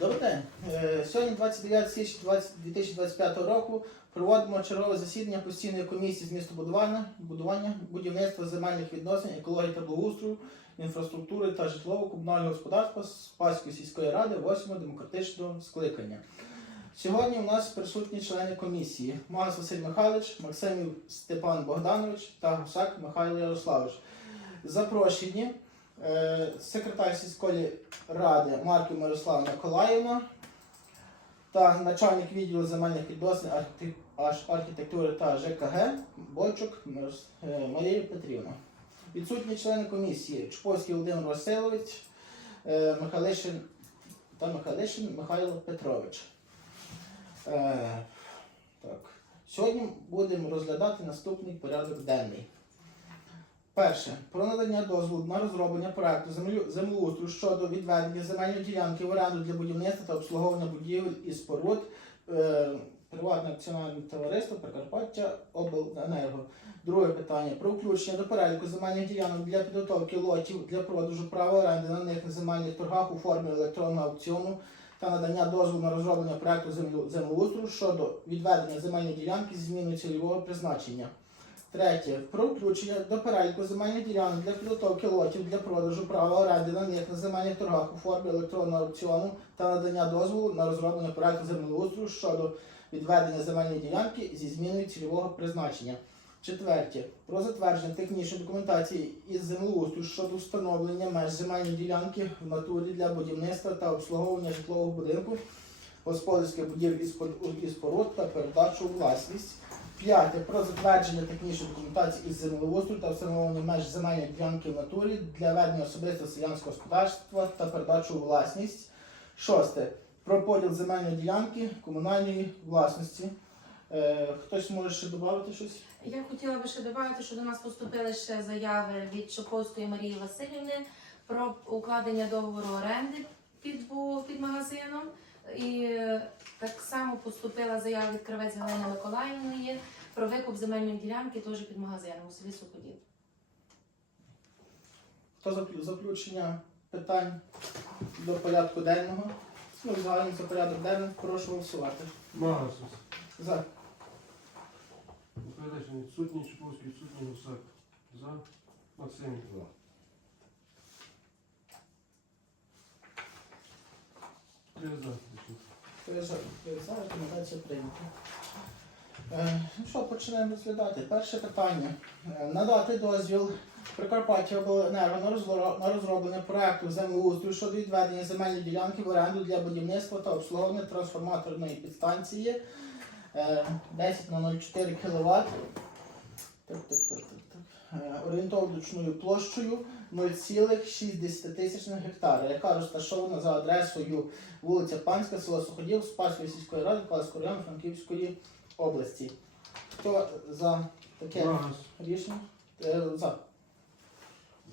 Добрий день. Е, Сьогодні 29 січня 20 2025 року проводимо чергове засідання постійної комісії з містобудування, будування, будівництва земельних відносин, екології та благоустрою, інфраструктури та житлово-комунального господарства Спаської сільської ради 8 демократичного скликання. Сьогодні у нас присутні члени комісії Магас Василь Михайлович, Максимів Степан Богданович та Гусак Михайло Ярославович. Запрошені секретар сільської ради Марків Мирослава Миколаївна та начальник відділу земельних відносин архітектури та ЖКГ Бойчук е, Марія Петрівна. Відсутні члени комісії Чуповський Володимир Васильович, е, Михайлишин та Михайлишин Михайло Петрович. Е, Так. Сьогодні будемо розглядати наступний порядок денний. Перше. Про надання дозволу на розроблення проекту землеустрою щодо відведення земельної ділянки в оренду для будівництва та обслуговування будівель і споруд е, приватне акціонерне товариство Прикарпаття Обленерго. Друге питання про включення до переліку земельних ділянок для підготовки лотів для продажу права оренди на них на земельних торгах у формі електронного аукціону та надання дозволу на розроблення проекту землеустрою щодо відведення земельної ділянки зі зміною цільового призначення. Третє. Про включення до переліку земельних ділянок для підготовки лотів для продажу права оренди на них на земельних торгах у формі електронного аукціону та надання дозволу на розроблення проекту землеустрою щодо відведення земельної ділянки зі зміною цільового призначення. Четверте. Про затвердження технічної документації із землеустрою щодо встановлення меж земельної ділянки в натурі для будівництва та обслуговування житлового будинку, господарських будівель і споруд- та передачу власність. П'яте. Про затвердження технічної документації із землеустрою та встановлення меж земельної ділянки в натурі для ведення особистого селянського господарства та передачу у власність. Шосте. Про поділ земельної ділянки комунальної власності. Е, хтось може ще додати щось? Я хотіла би ще додати, що до нас поступили ще заяви від Шоповської Марії Васильівни про укладення договору оренди під, під магазином. І е, так само поступила заява від кравець Галини Миколаївної про викуп земельної ділянки теж під магазином у селі Суходіл. Хто за плю- за питань до порядку денного? Ну, взагалі за порядок денний, прошу голосувати. Магасус. За. Михайлишин відсутній, Чуповський відсутній, Гусак. За. Максим. За. Три за. Рекомендація прийнята. Е, ну що, починаємо розглядати. Перше питання. Е, надати дозвіл Прикарпаття Обленерго на розроблення проекту землеустрою щодо відведення земельної ділянки в оренду для будівництва та обслуговування трансформаторної підстанції е, 10 на 0,4 кВт. Е, орієнтовною площею 0,6 гектара, яка розташована за адресою вулиця Панська, село Суходіл, Спаської сільської ради, Каласького району Франківської області. Хто за таке Магас. рішення? Е, За.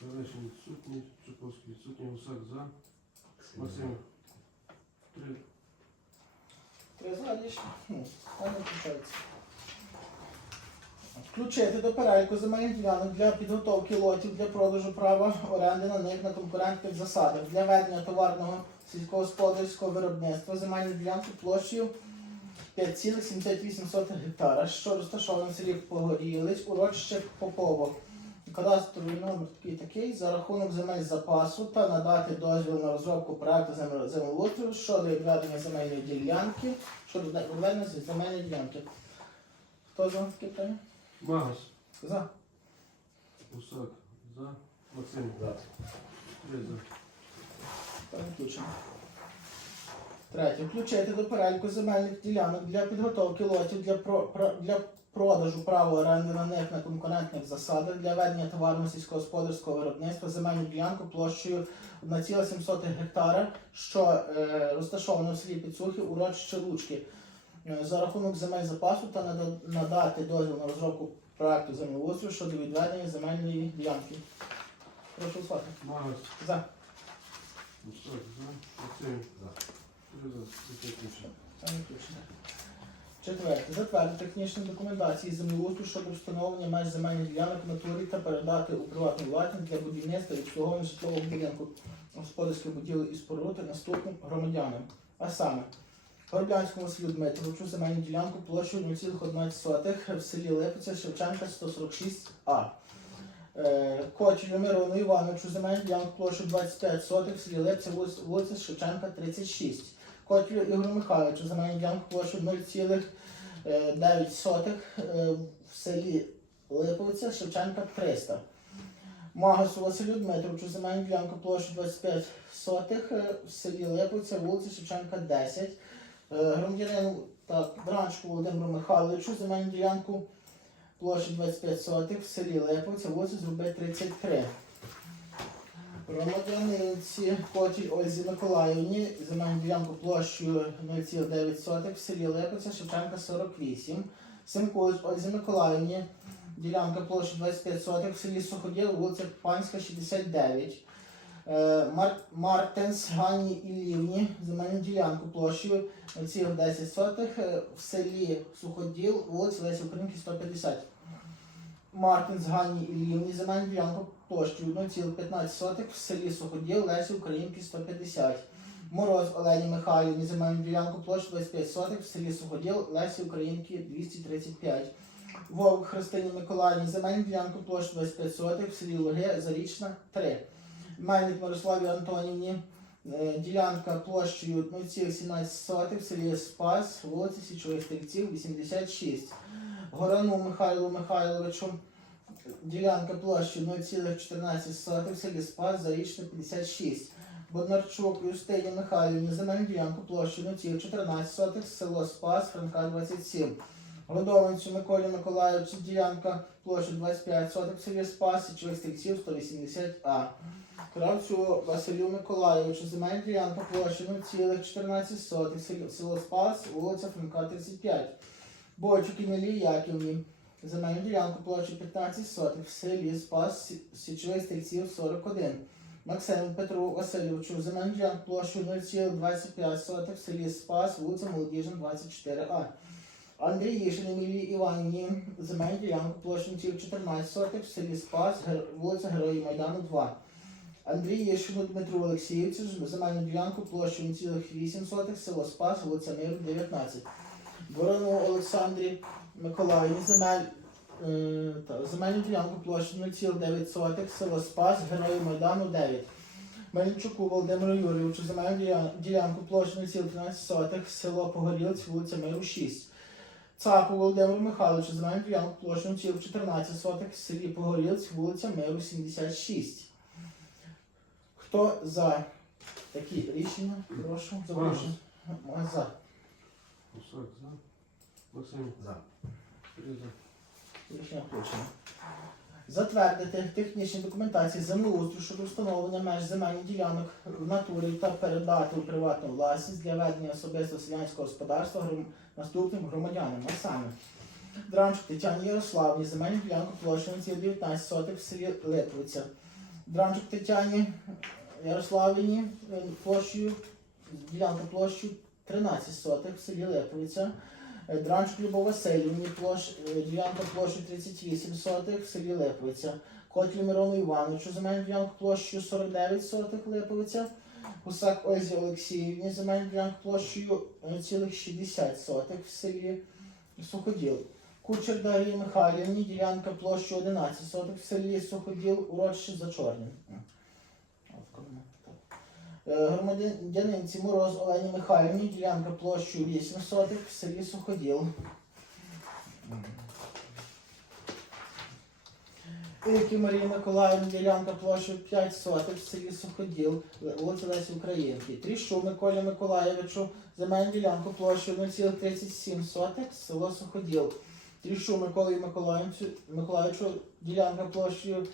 Михайлишин відсутній, Чуповський відсутній, Гусак. За. Максим. Три. Три за рішення. Ну, не включається. Включити до переліку земельних ділянок для підготовки лотів для продажу права оренди на них на конкурентних засадах для ведення товарного сільськогосподарського виробництва земельної ділянки площею 5,78 гектара, що розташовано в селі Погорілиць, урочище Попово. Кадастровий номер такий такий за рахунок земель запасу та надати дозвіл на розробку проекту земле- землеустрою щодо відведення земельної ділянки щодо відведення земельної ділянки. Хто за таке питання? Магас. За. Гусак. За. Максим. За. Три за. Так, включено. Третє. Включити до переліку земельних ділянок для підготовки лотів для, про, про- для продажу права оренди на них на конкурентних засадах для ведення товарного сільськогосподарського виробництва земельну ділянку площею 1,700 гектара, що е, розташовано в селі Підсухи, урочище Лучки. Е, За рахунок земель запасу та надати дозвіл на розробку проекту землеустрою щодо відведення земельної ділянки. Прошу голосувати. Магас. За. Гусак. За. Максим. За. За. Це не включено. Четверте. Затвердити технічні документації землеустрою щодо встановлення меж земельних ділянок в натурі та передати у приватну власність для будівництва і обслуговування житлового будинку господарських будівель і споруд наступним громадянам. А саме Горблянському Василю Дмитровичу земельну ділянку площею 0,1 в селі Липиця Шевченка 146А. Е, Кочелю Мирону Івановичу земельну ділянку площею 25 сотих в селі Липця, вулиця Шевченка 36. Котлю Ігорю Михайловичу земельну ділянку площею 0,9 сотих е, в селі Липовиця Шевченка 300. Магасу Василю Дмитровичу земельну ділянку площею 25 сотих е, в селі Липовиця, вулиця Шевченка 10. Е, Громадянину так, Дранчку Володимиру Михайловичу земельну ділянку площею 25 сотих в селі Липовиця, вулиця Зруби 33. Громадянинці Котіль Ользі Миколаївні земельну ділянку площею 0,9 сотих в селі Липовиця, Шевченка 48. Симкович Ользі Миколаївні ділянка площею 25 сотих в селі Суходіл, вулиця Панська 69. Е, Мар- Мартенс Ганні Іллівні земельну ділянку площею 0,10 сотих е, в селі Суходіл, вулиця Лесі Українки 150. Мартинс Ганні Іллівні земельну ділянку площею 0,15 сотих в селі Суходіл, Лесі Українки 150. Мороз Олені Михайлівні земельну ділянку площею 25 сотих в селі Суходіл, Лесі Українки 235. Вовк Христині Миколаївні земельну ділянку площею 25 сотих в селі Луги, Зарічна 3. Мельник Мирославі Антонівні е, ділянка площею 0,17 сотих селі Спас, вулиця Січових Стрільців, 86. Горану Михайлу Михайловичу ділянка площею 0,14 сотих селі Спас, Зарічна, 56. Боднарчук Юстині Михайлівні земельну ділянку площею 0,14 сотих, село Спас, Франка 27. Годованцю Миколі Миколаївичу ділянка площею 25 сотих селі Спас, Січових Стрільців, 180А. Кравцю Василю Миколаївичу земельна ділянка площею 0,14 сотих, село- Спас, вулиця Франка 35. Бойчук Емілії Яківні земельну ділянку площею 15 сотих в селі Спас, Сі- Січових Стрільців, 41. Максиму Петру Васильовичу земельну ділянку площею 0,25 сотих в селі Спас, вулиця Молодіжна, 24А. Андріїшин Емілії Іванівні земельну ділянку площею 0,14 сотих в селі Спас, вулиця Героїв Майдану, 2. Андрій Єшину Дмитру Олексійовичу земельну ділянку площею 0,8 сотих, село Спас, вулиця Миру, 19. Ворону Олександрі Миколаївні земель, е, та, земельну ділянку площею 0,9 сотих, село Спас, Героїв Майдану, 9. Мельничуку Володимиру Юрійовичу земельну ділянку площею 0,13 сотих, село Погорілець, вулиця Миру, 6. Цапу Володимиру Михайловичу земельну ділянку площею 0,14 сотих, селі Погорілець, вулиця Миру, 76. Хто за такі рішення? Прошу, запрошую. За. За. Максим. За. Три за. Рішення включено. Затвердити технічні документації землеустрою щодо встановлення меж земельних ділянок в натурі та передати у приватну власність для ведення особистого селянського господарства гром- наступним громадянам, а саме Дранчук Тетяні Ярославні, земельну ділянку площею 19 сотих в селі Литвиця. Дранчук Тетяні Ярославівні е, площею, ділянка площею 13 сотих в селі Липовиця. Е, Дранчук Любов Васильівні, площ, е, ділянка площею 38 сотих в селі Липовиця. Котлю Мирону Івановичу, земельну ділянку площею 49 сотих Липовиця. Гусак Ользі Олексіївні, земельну ділянку площею е, цілих 60 сотих в селі Суходіл. Кучер Дар'ї Михайлівні, ділянка площею 11 сотих в селі Суходіл, урочище за Чорним. Е, Громадянинці Мороз Олені Михайлівні, ділянка площею 8 сотих в селі Суходіл. Ілки Марії Миколаївні, ділянка площею 5 сотих в селі Суходіл, вулиця Лесі Українки. Трішу Миколі Миколаєвичу, земельну ділянку площею 0,37 сотих, село Суходіл. Трішу Миколі Миколаївичу, ділянка площею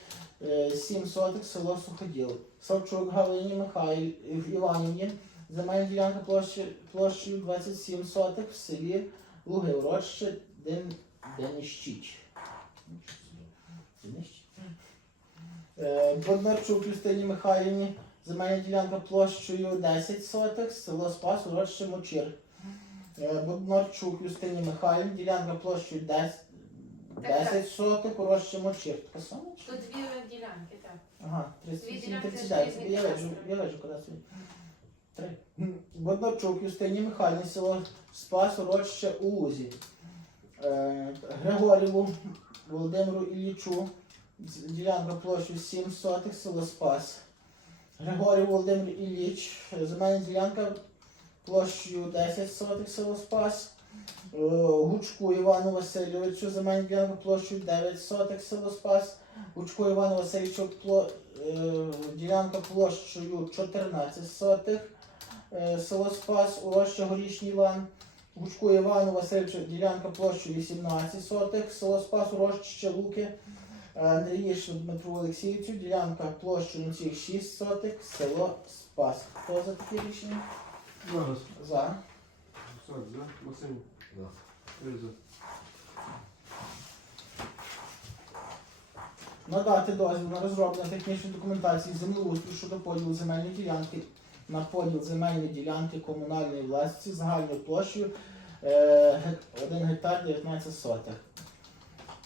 е, 7 сотих, село Суходіл. Савчук Галині Михайль Іванівні, земельна ділянка площі, площею 27 сотих в селі Луги, урочище Ден, Денищіч. Денищіч. Е, Боднарчук Юстині Михайлівні, земельна ділянка площею 10 сотих, село Спас, урочище Мочір. Е, Боднарчук Юстині Михайлівні, ділянка площею 10, Так, 10 соток. Така сама? Тут дві ділянки, так. Ага, Дві 37, ділянки 39. різні Я кадастри. я вижу, куди стоїть. Три. Боднарчук Юстині Михайлівні, село Спас, урочище Улузі. Е, Григоріву Володимиру Іллічу, з- ділянка площею 7 сотих, село Спас. Григорій Володимир Ілліч, земельна ділянка площею 10 сотих, село Спас. Е, Гучку Івану Васильовичу, земельна ділянка площею 9 сотих, село Спас. Гучку Івану Васильовичу, пло, е, ділянка площею 14 сотих, е, село Спас, Горішній Іван. Гучку Івану Васильовичу, ділянка площею 18 сотих, село Спас, Луки. Андріїшну Дмитру Олексійовичу, ділянка площею 06 сотих, село Спас. Хто за таке рішення? Магас. За. Гусак за. Максим. За. Три за. Надати дозвіл на розроблення технічної документації землеустрою щодо поділу земельної ділянки на поділ земельної ділянки комунальної власності загальною площею е, 1 гектар 19 сотих.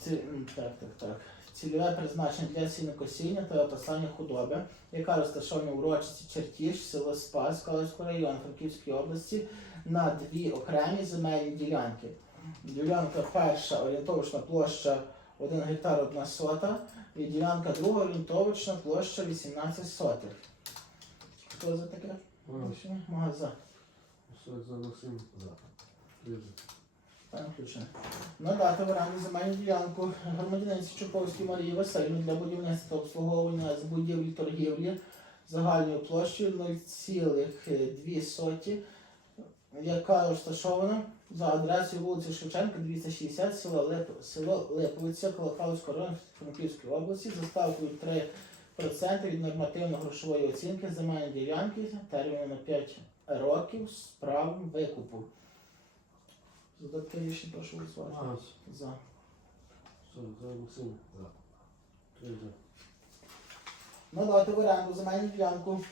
Так, так, так. Цільове призначення для сінокосіння та описання худоби, яка розташована у урочисті Чертіж, село Спас, Калицького району Франківської області на дві окремі земельні ділянки. Ділянка перша орієнтовочна площа 1 гектар 1 сота, і ділянка друга орієнтовочна площа 18 сотих. Хто за таке? Магаза. За. Максим. За. Пане включено. Надати в оренду земельну ділянку громадянинці Чуповській Марії Васильівні для будівництва обслуговування з будівлі торгівлі загальною площею 0,2 яка розташована за адресою вулиці Шевченка, 260, село, Лип... село Липовиця, Колохавського району Франківської області, за ставкою 3% від нормативно-грошової оцінки земельної ділянки терміном на 5 років з правом викупу. За рішення прошу голосувати. Магас. За. Гусак за. Максим. За. Три за. Надати в оренду земельну ділянку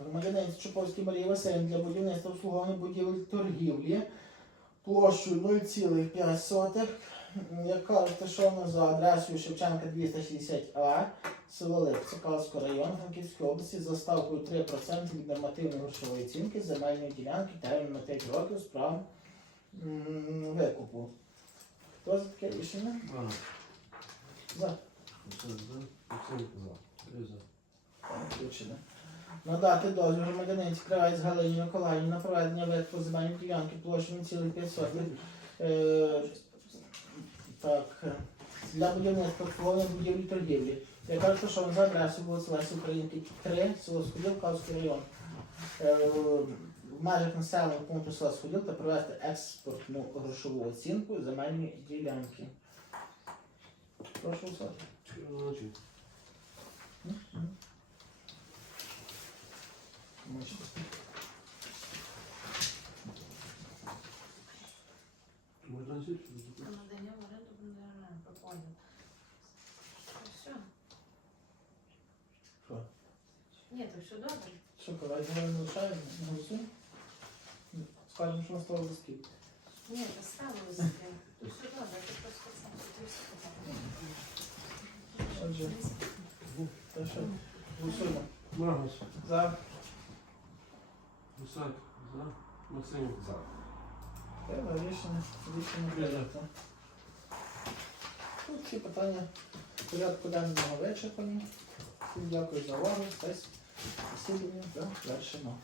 громадянинці Чуповській Марії Васильівні для будівництва обслуговування будівель торгівлі площею 0,5, яка розташована за адресою Шевченка 260А, село Липці, Калського району Франківської області за ставкою 3% від нормативної грошової оцінки земельної ділянки термін на 5 років з правом викупу. Хто за таке рішення? Магас. За. Гусак за. Максим. За. Три за. Включено. Надати дозвіл громадянинці Кравець Галині Миколаївні на проведення викупу земельної ділянки площею цілих 500 е, так, для будівництва обслуговування будівлі торгівлі. Я кажу, що за адресою вулиці Лесі Українки 3, село Сходіл, Кавський район. Е, в межах населеного пункту села Сходіл та провести експортну грошову оцінку земельної ділянки. Прошу? Про надання в оренду пропонено. Все. Що? Ні, то все добре. Що, давай не лишаємо, голосуємо? Скажемо, що стало за скільки. Ні, поставили собі. То все добре, ти просто сам Отже, то що, голосуємо. За. Гусак за. Максим. За. Треба рішення, рішення прийнято. Тут всі питання порядку денного вичерпані. Всім дякую за увагу. Десь засідання завершено.